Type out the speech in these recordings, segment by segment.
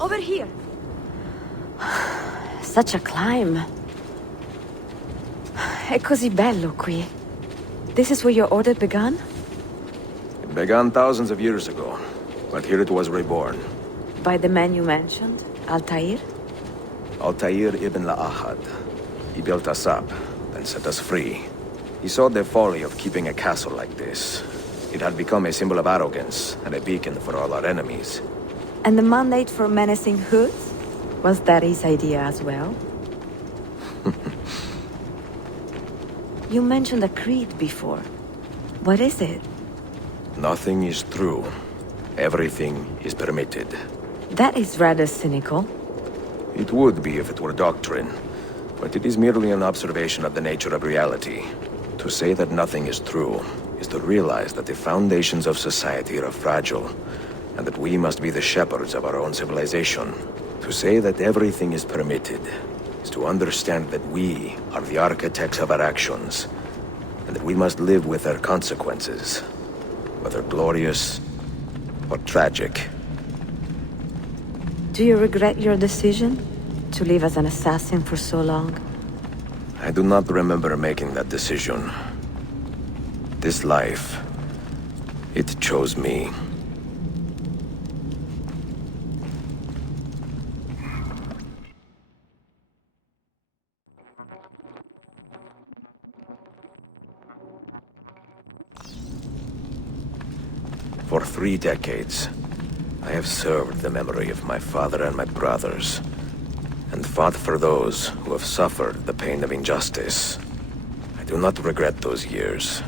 Over here. Such a climb. È così bello qui. This is where your order began? It began thousands of years ago, but here it was reborn. By the man you mentioned, Altair? Altair ibn La'ahad. He built us up, then set us free. He saw the folly of keeping a castle like this. It had become a symbol of arrogance and a beacon for all our enemies. And the mandate for menacing hoods? Was that his idea as well? You mentioned a creed before. What is it? Nothing is true. Everything is permitted. That is rather cynical. It would be if it were doctrine, but it is merely an observation of the nature of reality. To say that nothing is true is to realize that the foundations of society are fragile, and that we must be the shepherds of our own civilization. To say that everything is permitted is to understand that we are the architects of our actions, and that we must live with their consequences, whether glorious or tragic. Do you regret your decision to live as an assassin for so long? I do not remember making that decision. This life, it chose me. For 3 decades, I have served the memory of my father and my brothers, and fought for those who have suffered the pain of injustice. I do not regret those years,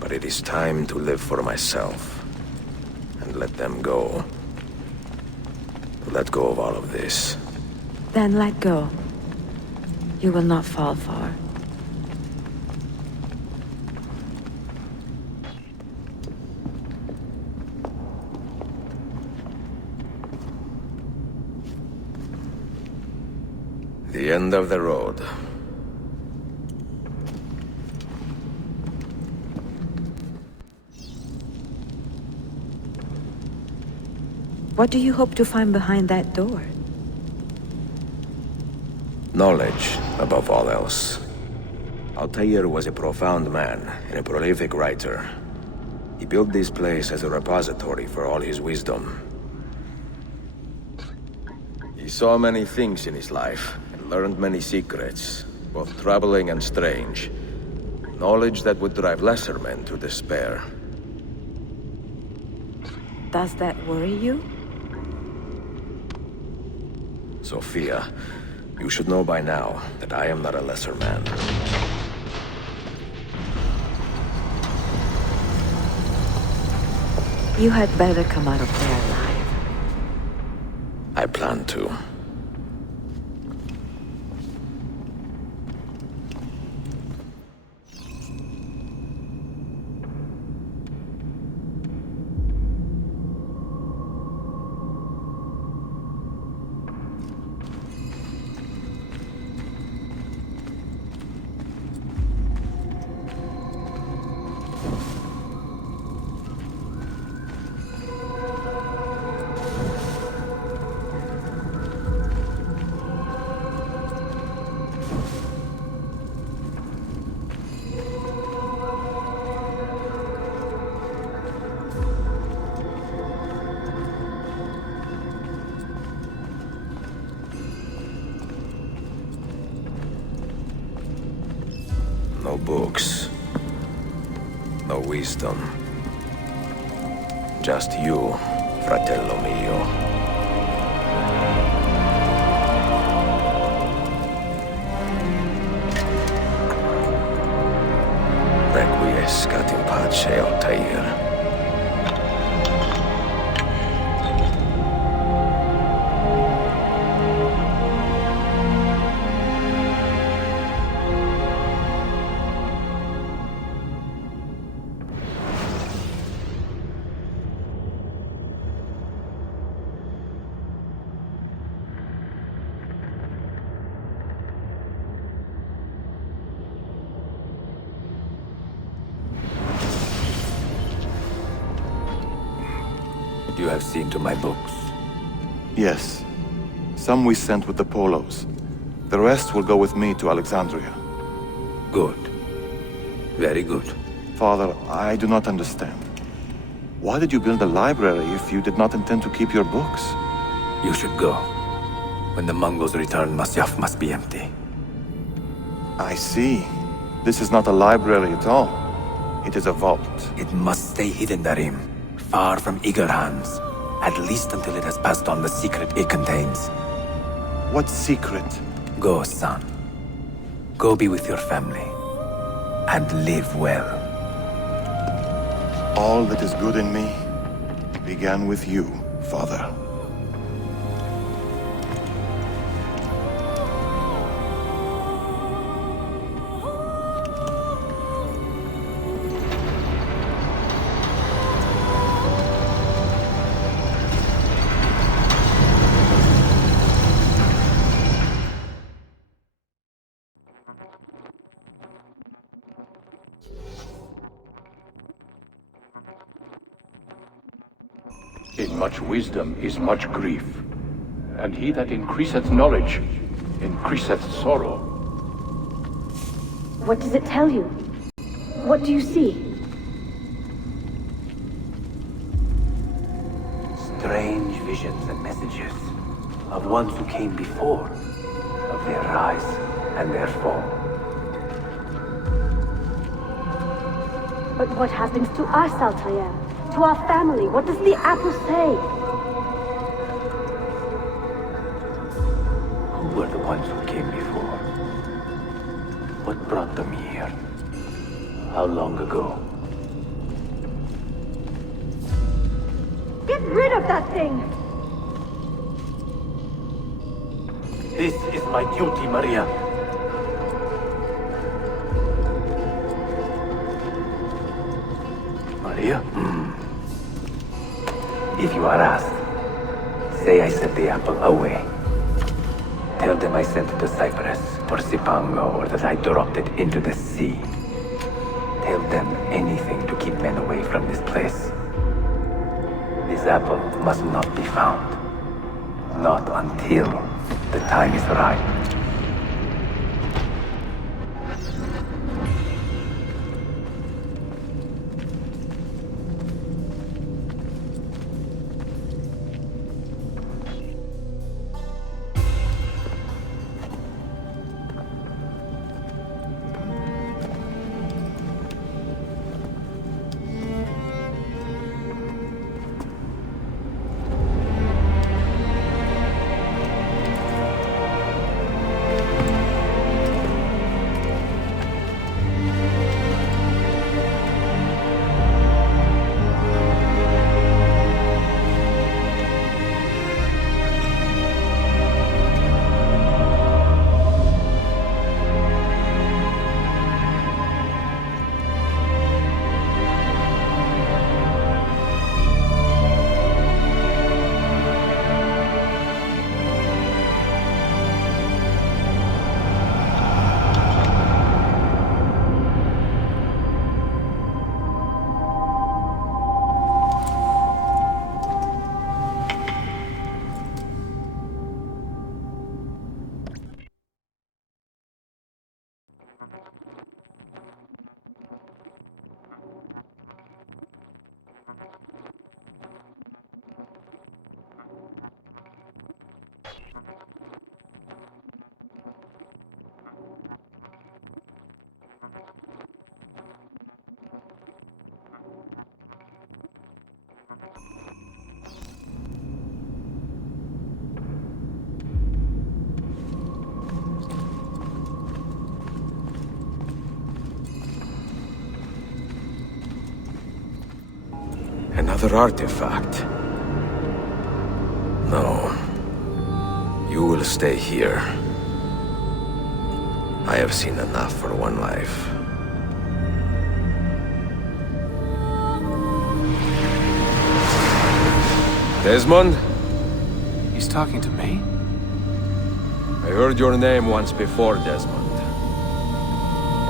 but it is time to live for myself, and let them go. To let go of all of this. Then let go. You will not fall far. The end of the road. What do you hope to find behind that door? Knowledge, above all else. Altair was a profound man and a prolific writer. He built this place as a repository for all his wisdom. He saw many things in his life, and learned many secrets, both troubling and strange. Knowledge that would drive lesser men to despair. Does that worry you? Sophia, you should know by now that I am not a lesser man. You had better come out of there alive. I plan to. No books. No wisdom. Just you, fratello mio. Requiescat in pace, Altair. You have seen to my books. Yes. Some we sent with the Polos. The rest will go with me to Alexandria. Good. Very good. Father, I do not understand. Why did you build a library if you did not intend to keep your books? You should go. When the Mongols return, Masyaf must be empty. I see. This is not a library at all. It is a vault. It must stay hidden, Darim. Far from eager hands. At least until it has passed on the secret it contains. What secret? Go, son. Go be with your family. And live well. All that is good in me began with you, Father. In much wisdom is much grief, and he that increaseth knowledge increaseth sorrow. What does it tell you? What do you see? Strange visions and messages of ones who came before, of their rise and their fall. But what happens to us, Altair? To our family? What does the apple say? Who were the ones who came before? What brought them here? How long ago? Get rid of that thing! This is my duty, Maria. Maria? If you are asked, say I sent the apple away. Tell them I sent it to Cyprus, or Cipango, or that I dropped it into the sea. Tell them anything to keep men away from this place. This apple must not be found. Not until the time is right. Another artifact. No. You will stay here. I have seen enough for one life. Desmond? He's talking to me? I heard your name once before, Desmond.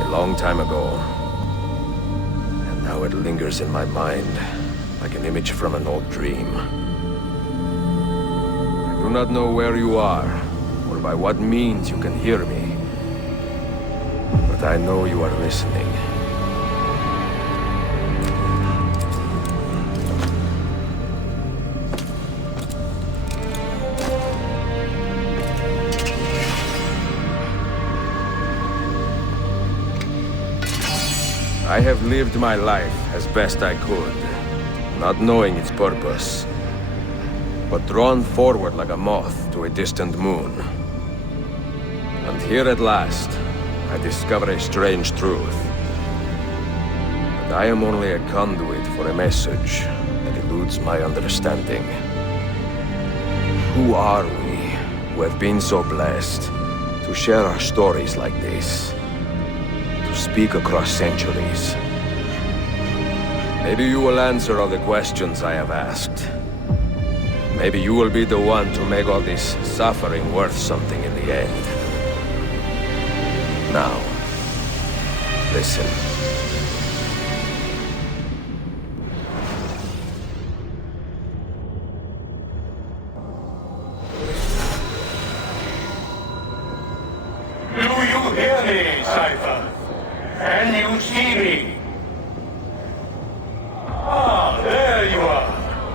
A long time ago. And now it lingers in my mind, like an image from an old dream. do not know where you are, or by what means you can hear me. But I know you are listening. I have lived my life as best I could, not knowing its purpose, but drawn forward like a moth to a distant moon. And here at last, I discover a strange truth. That I am only a conduit for a message that eludes my understanding. Who are we, who have been so blessed, to share our stories like this? To speak across centuries? Maybe you will answer all the questions I have asked. Maybe you will be the one to make all this suffering worth something in the end. Now, listen. Do you hear me, Cypher? Can you see me? Ah, there you are.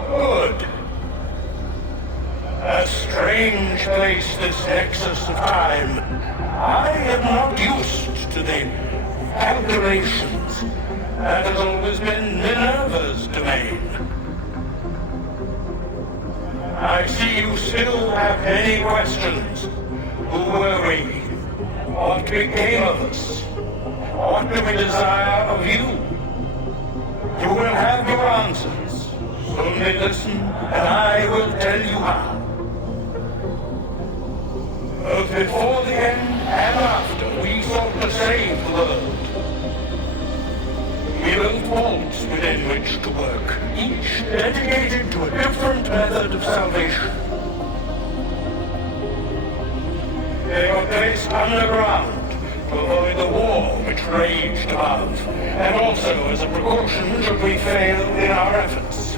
Good. A strange place, this nexus of time. I am not used to the calculations. That has always been Minerva's domain. I see you still have many questions. Who were we? What became of us? What do we desire of you? You will have your answers. Only listen, and I will tell you how. Both before the end and after, we sought to save the world. We built vaults within which to work, each dedicated to a different method of salvation. They were placed underground to avoid the war which raged above, and also as a precaution should we fail in our efforts.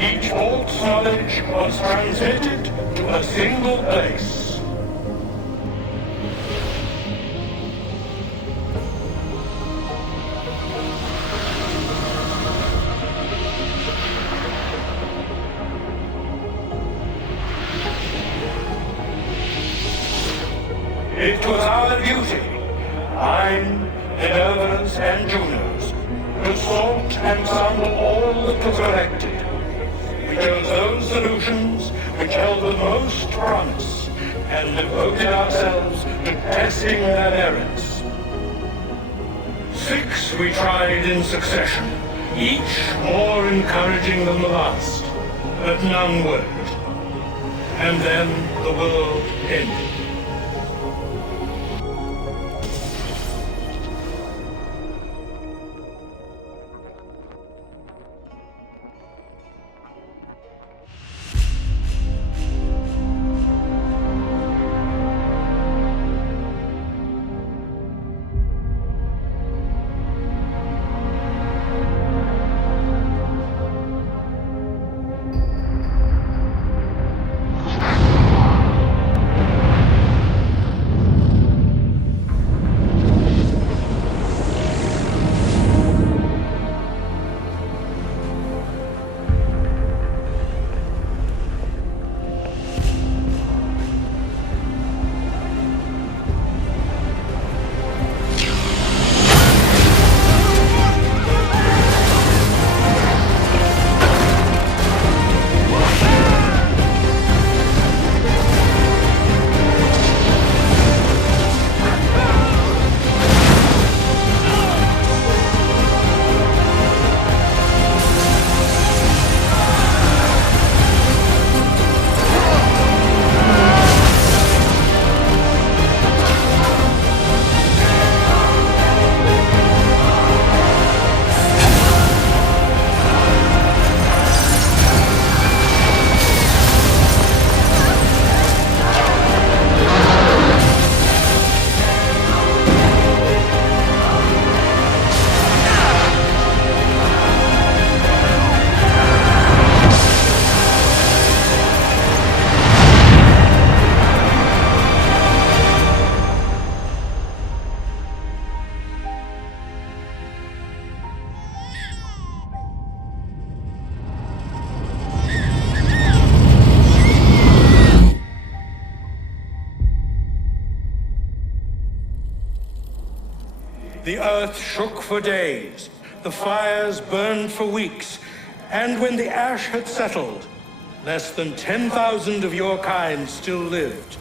Each vault's knowledge was transmitted to a single place. It was our duty, mine, Minerva's, and Juno's, to sort and sample all that was collected. We chose those solutions which held the most promise, and devoted ourselves to testing their merits. 6 we tried in succession, each more encouraging than the last, but none worked. And then the world ended. earth shook for days, the fires burned for weeks, and when the ash had settled, less than 10,000 of your kind still lived,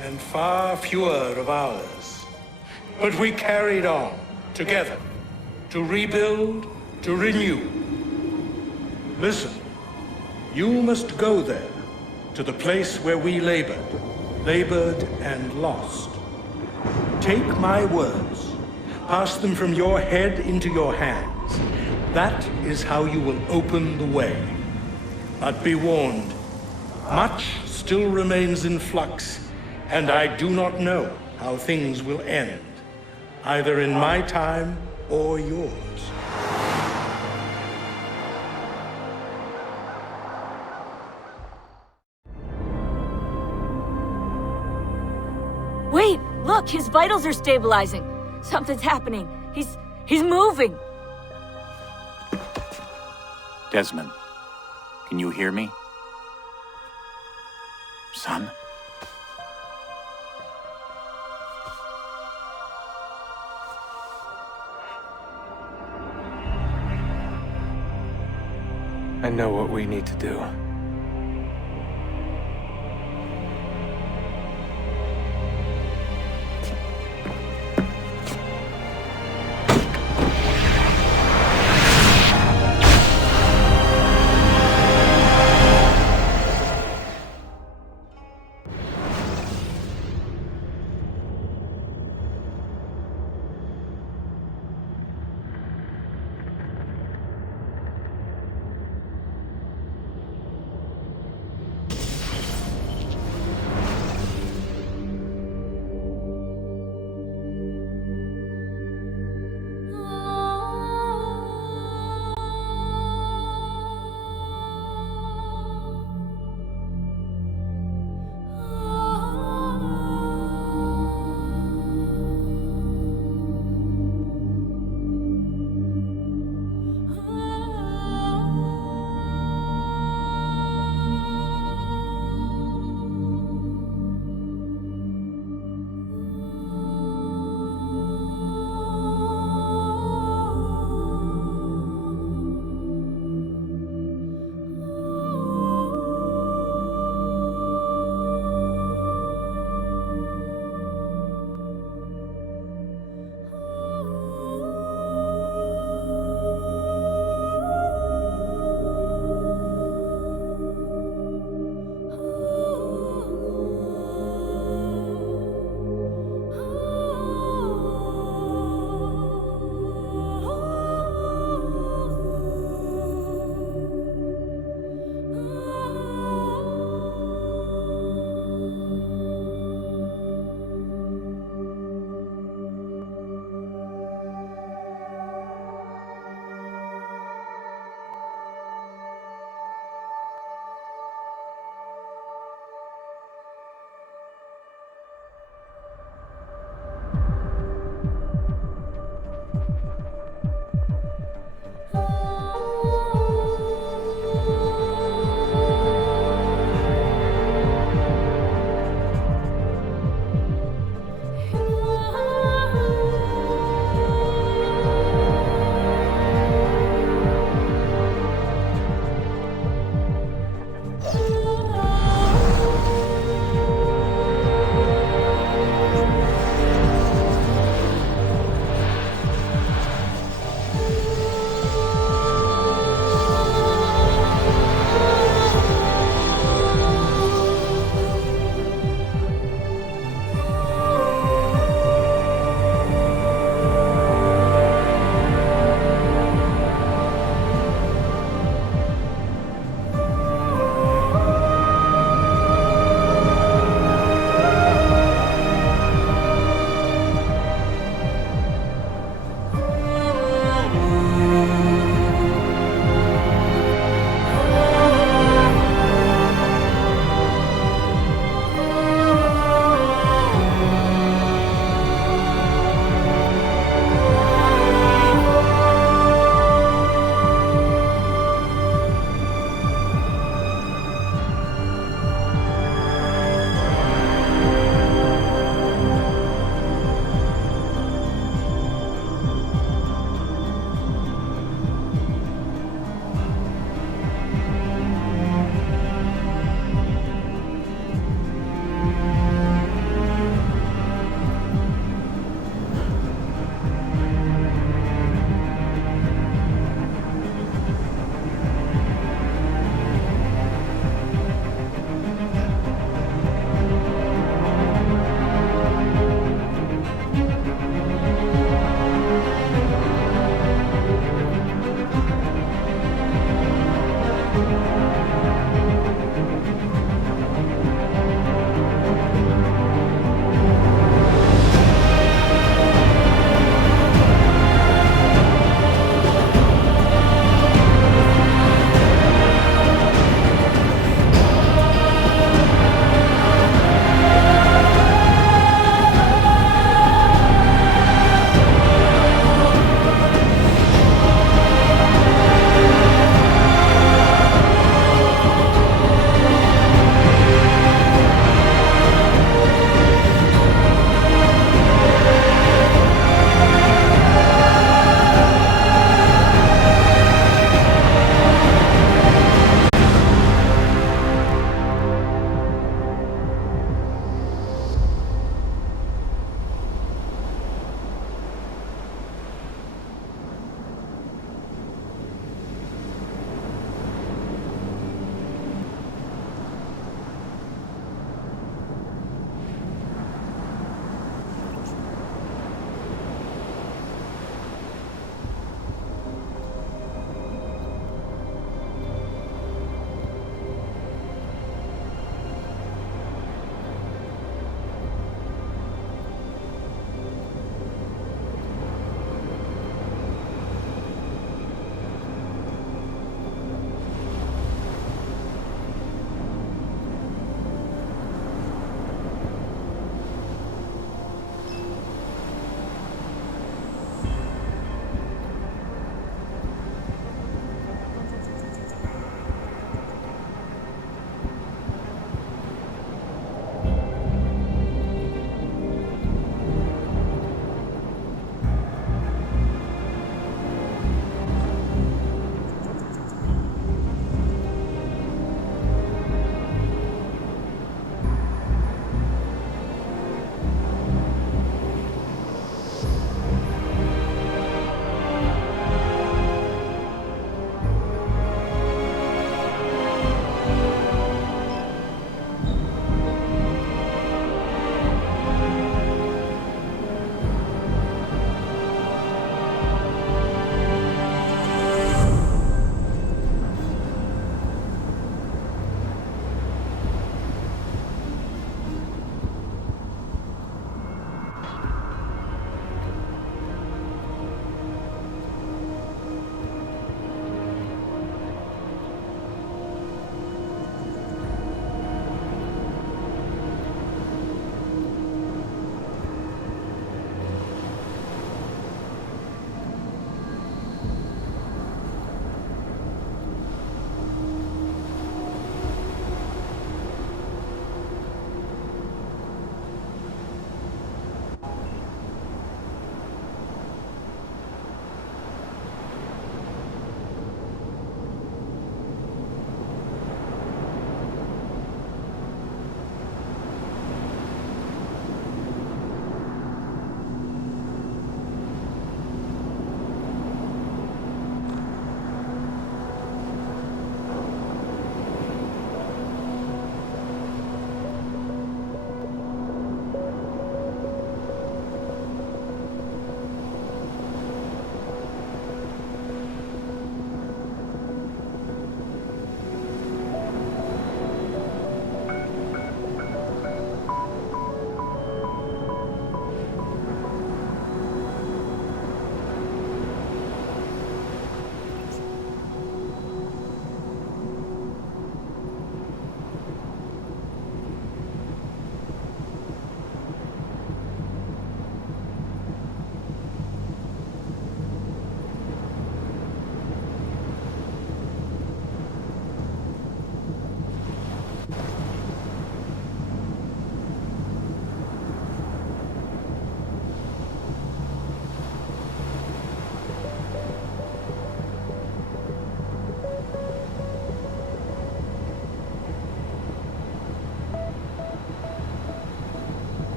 and far fewer of ours. But we carried on, together, to rebuild, to renew. Listen, you must go there, to the place where we labored and lost. Take my words, pass them from your head into your hands. That is how you will open the way. But be warned, much still remains in flux, and I do not know how things will end, either in my time or yours. Wait! Look! His vitals are stabilizing! Something's happening! He's moving! Desmond, can you hear me? Son? I know what we need to do.